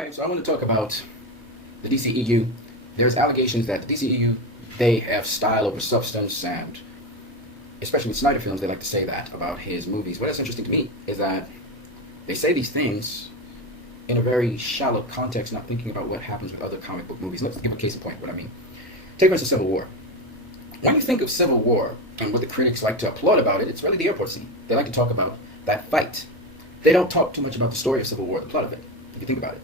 Alright, so I want to talk about the DCEU. There's allegations that the DCEU, they have style over substance, and especially with Snyder films, they like to say that about his movies. What is interesting to me is that they say these things in a very shallow context, not thinking about what happens with other comic book movies. Let's give a case in point what I mean. Take for instance Civil War. When you think of Civil War, and what the critics like to applaud about it, it's really the airport scene. They like to talk about that fight. They don't talk too much about the story of Civil War, the plot of it, if you think about it.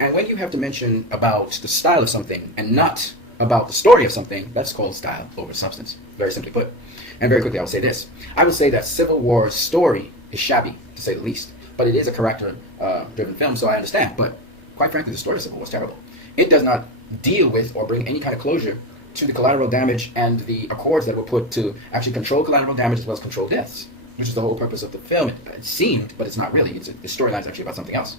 And when you have to mention about the style of something and not about the story of something, that's called style over substance, very simply put. And very quickly, I will say this. I will say that Civil War's story is shabby, to say the least. But it is a character-driven film, so I understand. But quite frankly, the story of Civil War is terrible. It does not deal with or bring any kind of closure to the collateral damage and the accords that were put to actually control collateral damage as well as control deaths, which is the whole purpose of the film. It seemed, but it's not really. The storyline is actually about something else.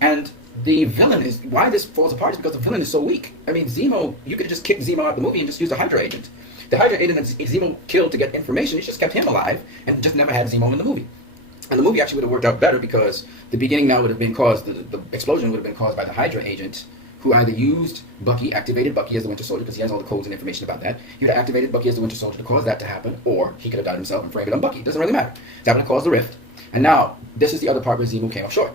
And the villain is, why this falls apart is because the villain is so weak. I mean, Zemo, you could have just kicked Zemo out of the movie and just used a Hydra agent. The Hydra agent that Zemo killed to get information, he just kept him alive and just never had Zemo in the movie. And the movie actually would have worked out better because the beginning now would have been caused, the explosion would have been caused by the Hydra agent who either used Bucky, activated Bucky as the Winter Soldier because he has all the codes and information about that. He would have activated Bucky as the Winter Soldier to cause that to happen, or he could have done it himself and framed it on Bucky. It doesn't really matter. It's happened to cause the rift. And now, this is the other part where Zemo came up short.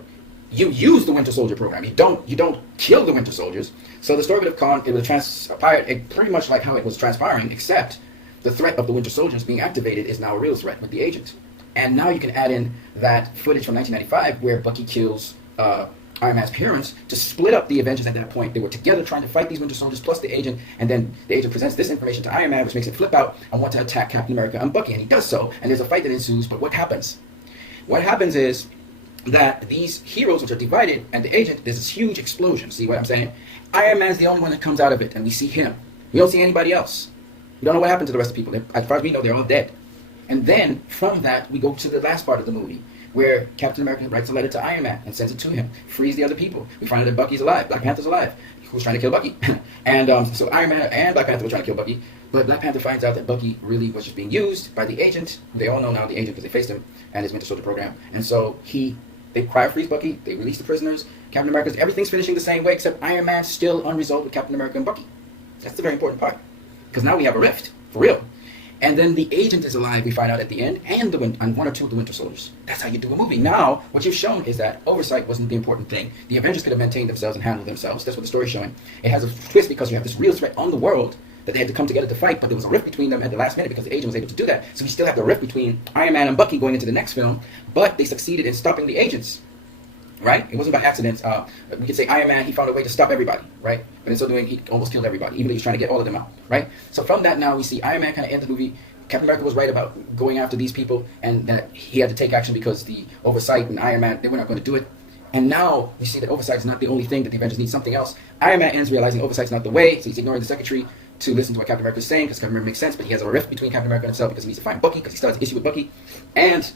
You use the Winter Soldier program. You don't kill the Winter Soldiers. So the story would have gone, it would have transpired pretty much like how it was transpiring, except the threat of the Winter Soldiers being activated is now a real threat with the agent. And now you can add in that footage from 1995 where Bucky kills Iron Man's parents to split up the Avengers at that point. They were together trying to fight these Winter Soldiers plus the agent, and then the agent presents this information to Iron Man, which makes it flip out and want to attack Captain America and Bucky, and he does so, and there's a fight that ensues, but what happens? What happens is that these heroes which are divided and the agent, there's this huge explosion. See what I'm saying? Iron Man's the only one that comes out of it, and we see him. We don't see anybody else. We don't know what happened to the rest of the people. As far as we know, they're all dead. And then, from that, we go to the last part of the movie, where Captain America writes a letter to Iron Man and sends it to him, frees the other people. We find out that Bucky's alive, Black Panther's alive, who's trying to kill Bucky. And so Iron Man and Black Panther were trying to kill Bucky, but Black Panther finds out that Bucky really was just being used by the agent. They all know now the agent because they faced him and his Winter Soldier program. And so they cryo-freeze Bucky, they release the prisoners, Captain America's, everything's finishing the same way except Iron Man's still unresolved with Captain America and Bucky. That's the very important part. Because now we have a rift, for real. And then the agent is alive, we find out at the end, and one or two of the Winter Soldiers. That's how you do a movie. Now, what you've shown is that oversight wasn't the important thing. The Avengers could have maintained themselves and handled themselves. That's what the story's showing. It has a twist because you have this real threat on the world that they had to come together to fight, but there was a rift between them at the last minute because the agent was able to do that. So we still have the rift between Iron Man and Bucky going into the next film, but they succeeded in stopping the agents. Right? It wasn't by accident. We could say Iron Man, he found a way to stop everybody, right? But in so doing, he almost killed everybody, even though he was trying to get all of them out, right? So from that now, we see Iron Man kind of end the movie. Captain America was right about going after these people, and that he had to take action because the oversight and Iron Man, they were not going to do it. And now we see that oversight is not the only thing, that the Avengers need something else. Iron Man ends realizing oversight is not the way, so he's ignoring the secretary to listen to what Captain America is saying, because Captain America makes sense, but he has a rift between Captain America and himself because he needs to find Bucky, because he still has an issue with Bucky. And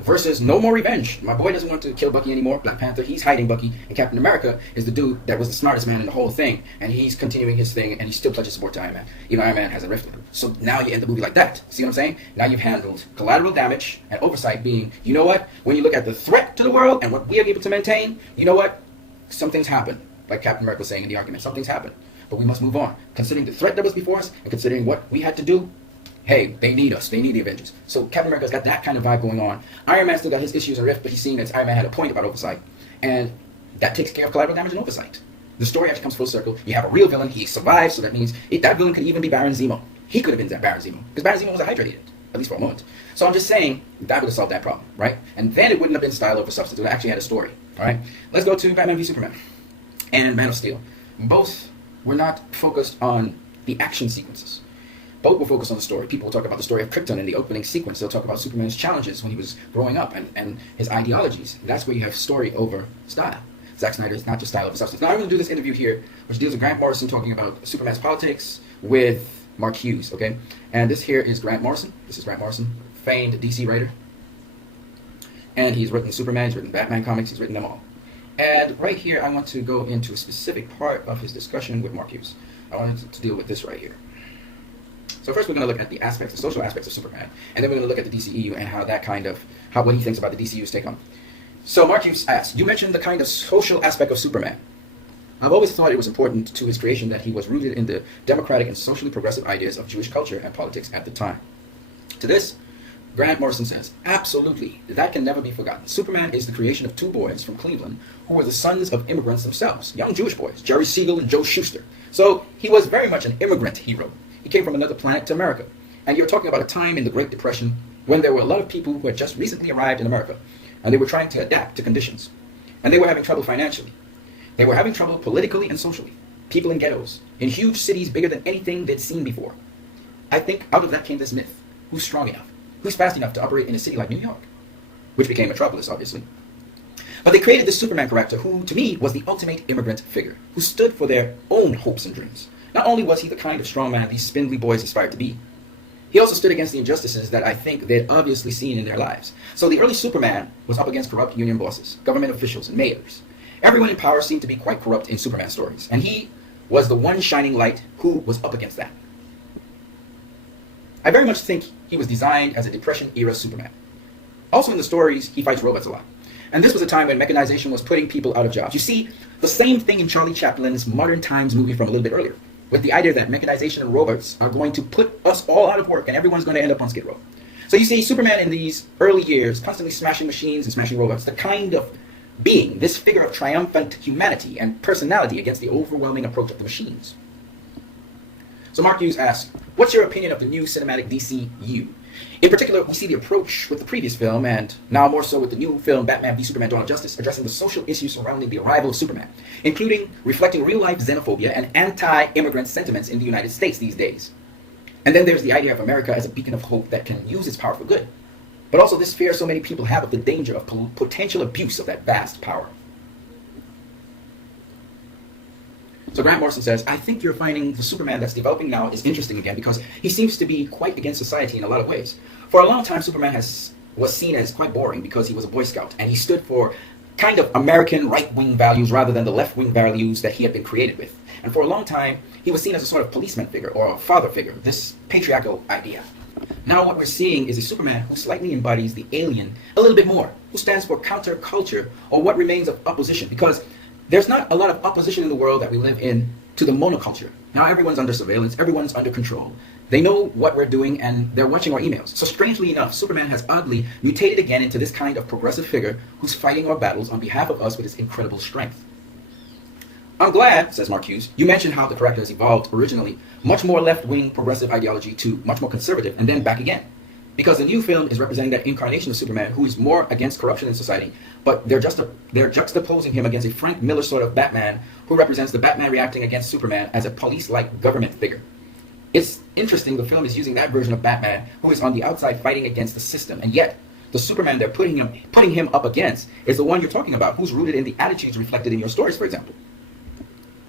versus no more revenge. My boy doesn't want to kill Bucky anymore. Black Panther, he's hiding Bucky, and Captain America is the dude that was the smartest man in the whole thing, and he's continuing his thing, and he still pledges support to Iron Man. Even Iron Man has a rift with him. So now you end the movie like that. See what I'm saying? Now you've handled collateral damage and oversight being, you know what? When you look at the threat to the world and what we are able to maintain, you know what? Some things happen. Like Captain America was saying in the argument, some things happen. But we must move on. Considering the threat that was before us, and considering what we had to do, hey, they need us. They need the Avengers. So Captain America's got that kind of vibe going on. Iron Man still got his issues and rift, but he's seeing that Iron Man had a point about oversight. And that takes care of collateral damage and oversight. The story actually comes full circle. You have a real villain. He survives, so that means that villain could even be Baron Zemo. He could have been Baron Zemo, because Baron Zemo was a Hydra agent, at least for a moment. So I'm just saying, that would have solved that problem, right? And then it wouldn't have been style over substance. It would have actually had a story, all right? Let's go to Batman v Superman and Man of Steel. Both were not focused on the action sequences. Both will focus on the story. People will talk about the story of Krypton in the opening sequence. They'll talk about Superman's challenges when he was growing up and his ideologies. That's where you have story over style. Zack Snyder is not just style over substance. Now I'm going to do this interview here, which deals with Grant Morrison talking about Superman's politics with Mark Hughes, okay? And this here is Grant Morrison. This is Grant Morrison, famed DC writer. And he's written Superman, he's written Batman comics, he's written them all. And right here, I want to go into a specific part of his discussion with Mark Hughes. I wanted to deal with this right here. So first we're going to look at the aspects, the social aspects of Superman, and then we're going to look at the DCEU and how that kind of, what he thinks about the DCEU's take on. So Mark Hughes asks, you mentioned the kind of social aspect of Superman. I've always thought it was important to his creation that he was rooted in the democratic and socially progressive ideas of Jewish culture and politics at the time. To this, Grant Morrison says, absolutely, that can never be forgotten. Superman is the creation of two boys from Cleveland who were the sons of immigrants themselves, young Jewish boys, Jerry Siegel and Joe Shuster. So he was very much an immigrant hero. He came from another planet to America. And you're talking about a time in the Great Depression when there were a lot of people who had just recently arrived in America, and they were trying to adapt to conditions. And they were having trouble financially. They were having trouble politically and socially. People in ghettos, in huge cities bigger than anything they'd seen before. I think out of that came this myth. Who's strong enough? Who's fast enough to operate in a city like New York? Which became Metropolis, obviously. But they created this Superman character who, to me, was the ultimate immigrant figure, who stood for their own hopes and dreams. Not only was he the kind of strong man these spindly boys aspired to be, he also stood against the injustices that I think they'd obviously seen in their lives. So the early Superman was up against corrupt union bosses, government officials, and mayors. Everyone in power seemed to be quite corrupt in Superman stories, and he was the one shining light who was up against that. I very much think he was designed as a Depression-era Superman. Also in the stories, he fights robots a lot. And this was a time when mechanization was putting people out of jobs. You see, the same thing in Charlie Chaplin's Modern Times movie from a little bit earlier, with the idea that mechanization and robots are going to put us all out of work and everyone's going to end up on Skid Row. So you see Superman in these early years constantly smashing machines and smashing robots, the kind of being, this figure of triumphant humanity and personality against the overwhelming approach of the machines. So Mark Hughes asks, what's your opinion of the new cinematic DCEU? In particular, we see the approach with the previous film, and now more so with the new film Batman v Superman Dawn of Justice, addressing the social issues surrounding the arrival of Superman, including reflecting real-life xenophobia and anti-immigrant sentiments in the United States these days. And then there's the idea of America as a beacon of hope that can use its power for good. But also this fear so many people have of the danger of potential abuse of that vast power. So Grant Morrison says, I think you're finding the Superman that's developing now is interesting again because he seems to be quite against society in a lot of ways. For a long time, Superman was seen as quite boring because he was a Boy Scout, and he stood for kind of American right-wing values rather than the left-wing values that he had been created with. And for a long time, he was seen as a sort of policeman figure or a father figure, this patriarchal idea. Now what we're seeing is a Superman who slightly embodies the alien a little bit more, who stands for counterculture or what remains of opposition, because there's not a lot of opposition in the world that we live in to the monoculture. Now everyone's under surveillance, everyone's under control. They know what we're doing and they're watching our emails. So strangely enough, Superman has oddly mutated again into this kind of progressive figure who's fighting our battles on behalf of us with his incredible strength. I'm glad, says Mark Hughes, you mentioned how the character has evolved originally, much more left-wing progressive ideology to much more conservative, and then back again. Because the new film is representing that incarnation of Superman who is more against corruption in society, but they're juxtaposing him against a Frank Miller sort of Batman who represents the Batman reacting against Superman as a police-like government figure. It's interesting the film is using that version of Batman who is on the outside fighting against the system, and yet the Superman they're putting him up against is the one you're talking about, who's rooted in the attitudes reflected in your stories, for example.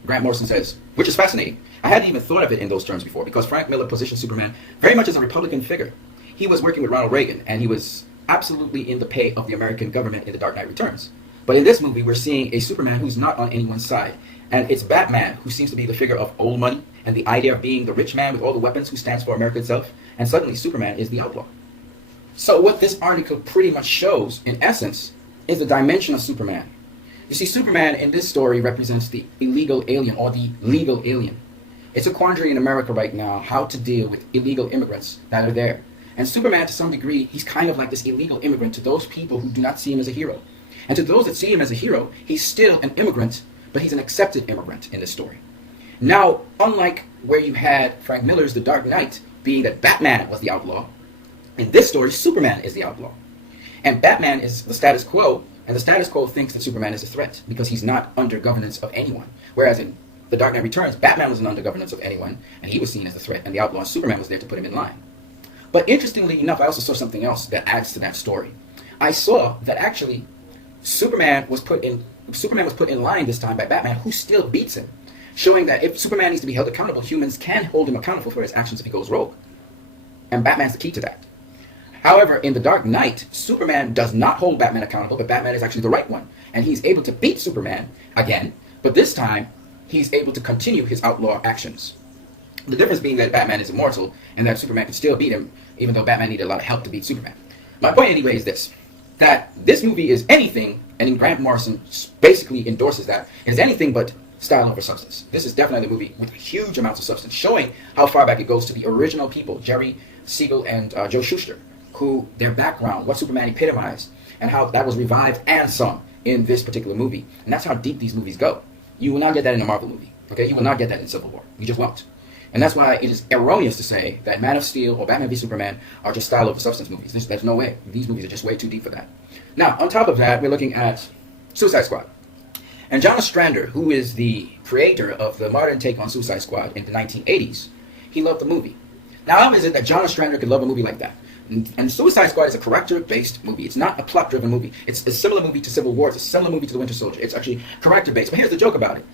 Grant Morrison says, which is fascinating. I hadn't even thought of it in those terms before, because Frank Miller positioned Superman very much as a Republican figure. He was working with Ronald Reagan, and he was absolutely in the pay of the American government in The Dark Knight Returns. But in this movie, we're seeing a Superman who's not on anyone's side. And it's Batman who seems to be the figure of old money and the idea of being the rich man with all the weapons who stands for America itself. And suddenly Superman is the outlaw. So what this article pretty much shows, in essence, is the dimension of Superman. You see, Superman in this story represents the illegal alien or the legal alien. It's a quandary in America right now how to deal with illegal immigrants that are there. And Superman, to some degree, he's kind of like this illegal immigrant to those people who do not see him as a hero. And to those that see him as a hero, he's still an immigrant, but he's an accepted immigrant in this story. Now, unlike where you had Frank Miller's The Dark Knight, being that Batman was the outlaw, in this story, Superman is the outlaw. And Batman is the status quo, and the status quo thinks that Superman is a threat because he's not under governance of anyone. Whereas in The Dark Knight Returns, Batman wasn't under governance of anyone, and he was seen as a threat, and the outlaw Superman was there to put him in line. But interestingly enough, I also saw something else that adds to that story. I saw that actually Superman was put in line this time by Batman, who still beats him, showing that if Superman needs to be held accountable, humans can hold him accountable for his actions if he goes rogue. And Batman's the key to that. However, in The Dark Knight, Superman does not hold Batman accountable, but Batman is actually the right one. And he's able to beat Superman again, but this time, he's able to continue his outlaw actions. The difference being that Batman is immortal, and that Superman can still beat him, even though Batman needed a lot of help to beat Superman. My point anyway is this. that this movie is anything, and Grant Morrison basically endorses that, is anything but style over substance. This is definitely a movie with huge amounts of substance, showing how far back it goes to the original people, Jerry Siegel and Joe Shuster, who their background, what Superman epitomized, and how that was revived and sung in this particular movie. And that's how deep these movies go. You will not get that in a Marvel movie. Okay, you will not get that in Civil War. You just won't. And that's why it is erroneous to say that Man of Steel or Batman v Superman are just style over substance movies. There's no way. These movies are just way too deep for that. Now, on top of that, we're looking at Suicide Squad. And John Ostrander, who is the creator of the modern take on Suicide Squad in the 1980s, he loved the movie. Now, how is it that John Ostrander could love a movie like that? And Suicide Squad is a character-based movie. It's not a plot-driven movie. It's a similar movie to Civil War. It's a similar movie to The Winter Soldier. It's actually character-based. But here's the joke about it.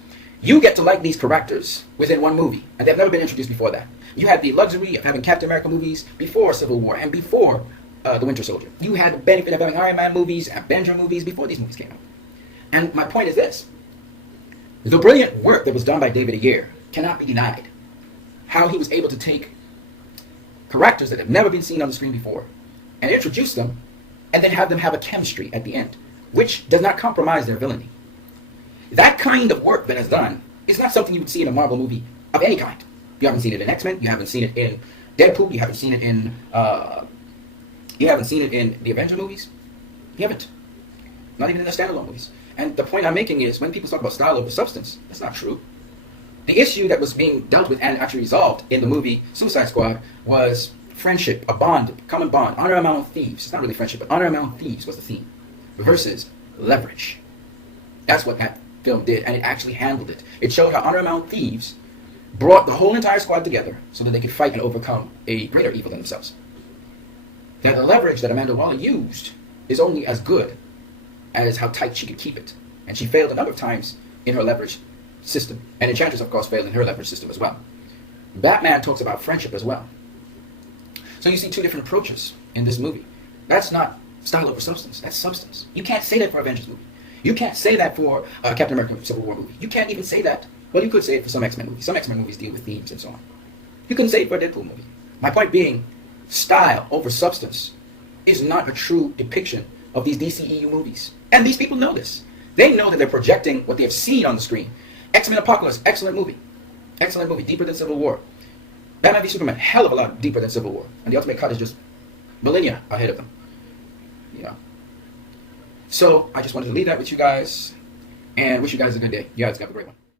You get to like these characters within one movie, and they've never been introduced before that. You had the luxury of having Captain America movies before Civil War and before The Winter Soldier. You had the benefit of having Iron Man movies and Avenger movies before these movies came out. And my point is this. The brilliant work that was done by David Ayer cannot be denied. How he was able to take characters that have never been seen on the screen before and introduce them and then have them have a chemistry at the end, which does not compromise their villainy. That kind of work that is done is not something you would see in a Marvel movie of any kind. You haven't seen it in X-Men, you haven't seen it in Deadpool, you haven't seen it in the Avenger movies. You haven't. Not even in the standalone movies. And the point I'm making is when people talk about style over substance, that's not true. The issue that was being dealt with and actually resolved in the movie Suicide Squad was friendship, a bond, common bond, honor among thieves. It's not really friendship, but honor among thieves was the theme. Versus leverage. That's what that film did, and it actually handled it. It showed how honor among thieves brought the whole entire squad together so that they could fight and overcome a greater evil than themselves. That the leverage that Amanda Waller used is only as good as how tight she could keep it. And she failed a number of times in her leverage system. And Enchantress, of course, failed in her leverage system as well. Batman talks about friendship as well. So you see two different approaches in this movie. That's not style over substance. That's substance. You can't say that for Avengers movie. You can't say that for Captain America Civil War movie. You can't even say that. Well, you could say it for some X-Men movies. Some X-Men movies deal with themes and so on. You couldn't say it for a Deadpool movie. My point being, style over substance is not a true depiction of these DCEU movies. And these people know this. They know that they're projecting what they have seen on the screen. X-Men Apocalypse, excellent movie. Excellent movie, deeper than Civil War. Batman v Superman, hell of a lot deeper than Civil War. And the Ultimate Cut is just millennia ahead of them. You know. So, I just wanted to leave that with you guys. And wish you guys a good day. You guys have a great one.